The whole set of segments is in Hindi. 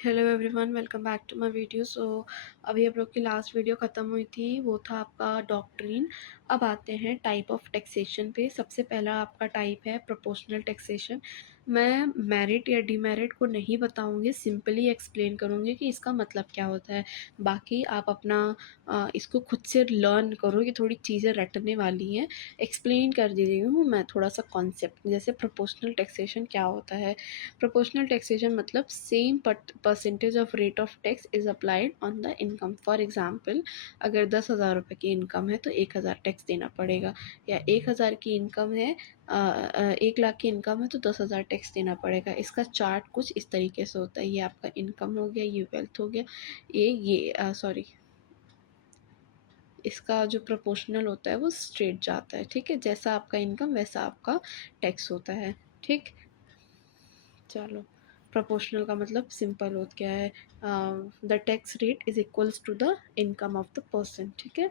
Hello everyone, welcome back to my video. अभी आप लोग की लास्ट वीडियो ख़त्म हुई थी, वो था आपका डॉक्ट्रिन। अब आते हैं टाइप ऑफ टैक्सेशन पे। सबसे पहला आपका टाइप है प्रोपोर्शनल टैक्सेशन। मैं मेरिट या डीमेरिट को नहीं बताऊंगी, सिंपली एक्सप्लेन करूंगी कि इसका मतलब क्या होता है। बाकी आप अपना इसको खुद से लर्न करो, कि थोड़ी चीज़ें रटने वाली हैं। एक्सप्लेन कर दे रही हूँ मैं थोड़ा सा कॉन्सेप्ट। जैसे प्रोपोर्शनल टैक्सेशन क्या होता है। प्रोपोर्शनल टैक्सेशन मतलब same percentage of rate of tax is applied on the income. For example, अगर 10,000 रुपये की इनकम है तो 1,000 टैक्स देना पड़ेगा, या 1,000 की इनकम है 1 लाख की इनकम है तो 10,000 टैक्स देना पड़ेगा। इसका चार्ट कुछ इस तरीके से होता है। ये आपका इनकम हो गया, ये वेल्थ हो गया, ये सॉरी, इसका जो प्रोपोर्शनल होता है वो स्ट्रेट जाता है। ठीक है, जैसा आपका इनकम वैसा आपका टैक्स होता है। ठीक, चलो। प्रोपोर्शनल का मतलब सिंपल हो क्या है, the tax rate is equals to the income of the person. ठीक है।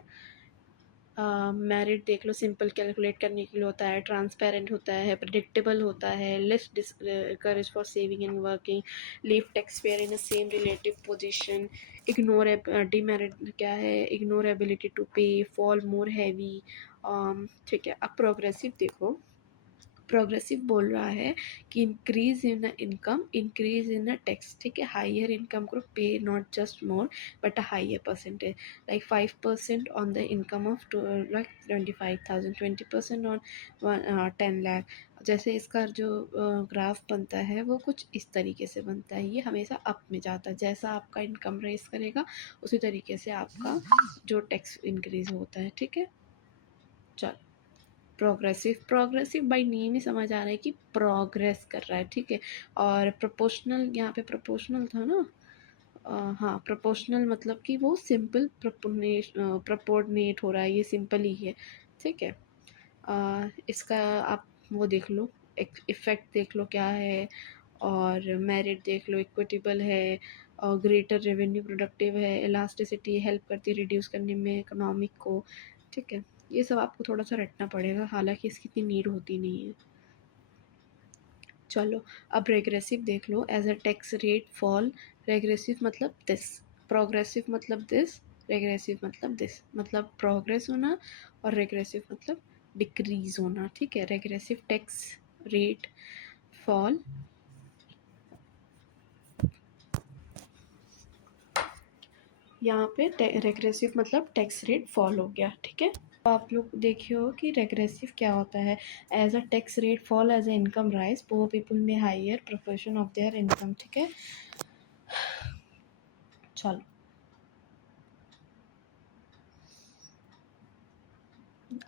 मेरिट देख लो, सिंपल कैलकुलेट करने के लिए होता है, ट्रांसपेरेंट होता है, प्रिडिक्टेबल होता है, less discourage for saving and working, leave tax payer in a same relative position, ignore demerit क्या है, इग्नोर एबिलिटी टू पे, फॉल मोर हैवी। ठीक है, अब प्रोग्रेसिव देखो। प्रोग्रेसिव बोल रहा है कि increase in income, increase in tax. ठीक है, हायर इनकम ग्रुप पे not just more but a higher percentage, like 5% on the income of like 25,000, 20% on 10 lakh. जैसे इसका जो ग्राफ बनता है वो कुछ इस तरीके से बनता है। ये हमेशा अप में जाता है, जैसा आपका इनकम रेस करेगा उसी तरीके से आपका जो टैक्स इंक्रीज होता है। ठीक है, चलो। प्रोग्रेसिव, प्रोग्रेसिव बाय नेम ही समझ आ रहा है कि प्रोग्रेस कर रहा है। ठीक है, और प्रोपोर्शनल, यहाँ पे प्रोपोर्शनल था ना। हाँ, प्रोपोर्शनल मतलब कि वो सिंपल प्रपोर्नेट हो रहा है, ये सिंपल ही है। ठीक है। इसका आप वो देख लो, इफेक्ट देख लो क्या है, और मेरिट देख लो, इक्विटेबल है, और ग्रेटर रेवेन्यू, प्रोडक्टिव है, इलास्टिसिटी, हेल्प करती है रिड्यूस करने में इकोनॉमिक को। ठीक है, ये सब आपको थोड़ा सा रटना पड़ेगा, हालांकि इसकी इतनी नीड होती नहीं है। चलो, अब रेग्रेसिव देख लो। As a tax rate fall, regressive मतलब दिस, प्रोग्रेसिव मतलब दिस, रेग्रेसिव मतलब दिस। मतलब प्रोग्रेस होना और रेग्रेसिव मतलब डिक्रीज होना। ठीक है, रेग्रेसिव टैक्स रेट फॉल, यहाँ पे रेग्रेसिव मतलब टैक्स रेट फॉल हो गया। ठीक है, तो आप लोग देखियो कि रेग्रेसिव क्या होता है। As a tax rate fall, as a income rise, poor people में higher proportion of their income. ठीक है, चलो।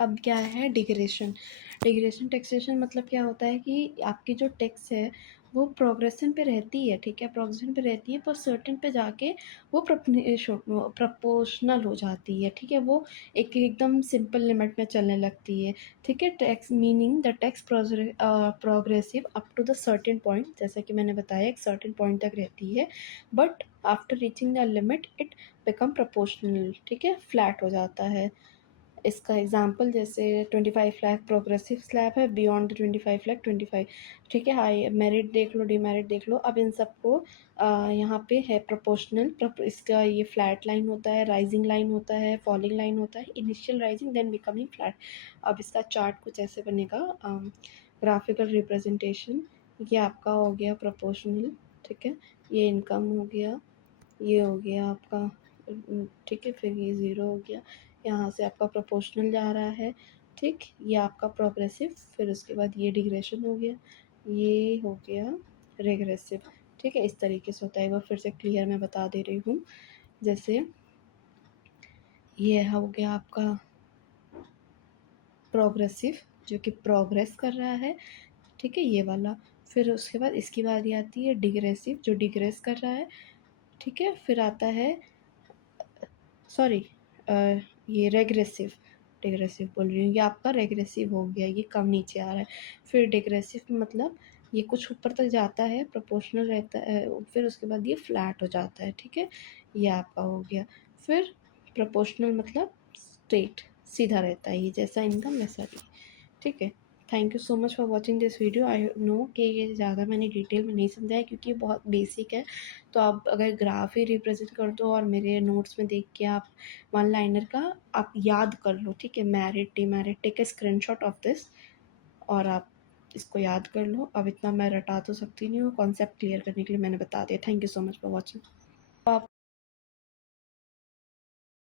अब क्या है डिग्रेशन। डिग्रेशन टैक्सेशन मतलब क्या होता है कि आपकी जो टैक्स है वो प्रोग्रेशन पे रहती है। ठीक है, प्रोग्रेशन पे रहती है, पर सर्टेन पे जाके वो प्रपोर्शनल हो जाती है। ठीक है, वो एक एकदम सिंपल लिमिट में चलने लगती है। ठीक है, tax meaning the tax progressive up to the certain point, जैसा कि मैंने बताया एक सर्टेन पॉइंट तक रहती है, but after reaching the limit it become proportional. ठीक है, फ्लैट हो जाता है। इसका एग्जांपल जैसे 25 लाख प्रोग्रेसिव स्लैब है, बियॉन्ड 25 लाख 25। ठीक है, हाई मेरिट देख लो, डीमेरिट देख लो। अब इन सबको यहाँ पे है प्रोपोर्शनल। इसका ये फ्लैट लाइन होता है, राइजिंग लाइन होता है, फॉलिंग लाइन होता है, initial rising then becoming flat. अब इसका चार्ट कुछ ऐसे बनेगा, ग्राफिकल रिप्रेजेंटेशन। ये आपका हो गया प्रोपोर्शनल। ठीक है, ये इनकम हो गया, ये हो गया आपका। ठीक है, फिर ये ज़ीरो हो गया, यहाँ से आपका प्रोपोर्शनल जा रहा है। ठीक, ये आपका प्रोग्रेसिव, फिर उसके बाद ये डिग्रेशन हो गया, ये हो गया रेग्रेसिव। ठीक है, इस तरीके से होता है। एक बार फिर से क्लियर मैं बता दे रही हूँ। जैसे ये हो गया आपका प्रोग्रेसिव, जो कि प्रोग्रेस कर रहा है। ठीक है, ये वाला। फिर उसके बाद इसकी बारी आती है डिग्रेसिव, जो डिग्रेस कर रहा है। ठीक है, फिर आता है, सॉरी, ये रेग्रेसिव, डिग्रेसिव बोल रही हूँ, ये आपका रेग्रेसिव हो गया, ये कम नीचे आ रहा है। फिर डिग्रेसिव मतलब ये कुछ ऊपर तक जाता है, प्रोपोर्शनल रहता है, फिर उसके बाद ये फ्लैट हो जाता है। ठीक है, ये आपका हो गया। फिर प्रोपोर्शनल मतलब स्ट्रेट, सीधा रहता है, ये जैसा इनकम वैसा भी। ठीक है, thank you so much for watching this video. I know कि ये ज़्यादा मैंने डिटेल में नहीं समझाया क्योंकि ये बहुत बेसिक है। तो आप अगर ग्राफ ही रिप्रेजेंट कर दो और मेरे नोट्स में देख के आप वन लाइनर का आप याद कर लो, ठीक है, मैरिड डीमेरिड, take a screenshot of this और आप इसको याद कर लो। अब इतना मैं रटा तो सकती नहीं हूँ, कॉन्सेप्ट क्लियर करने के लिए मैंने बता दिया। Thank you so much for watching.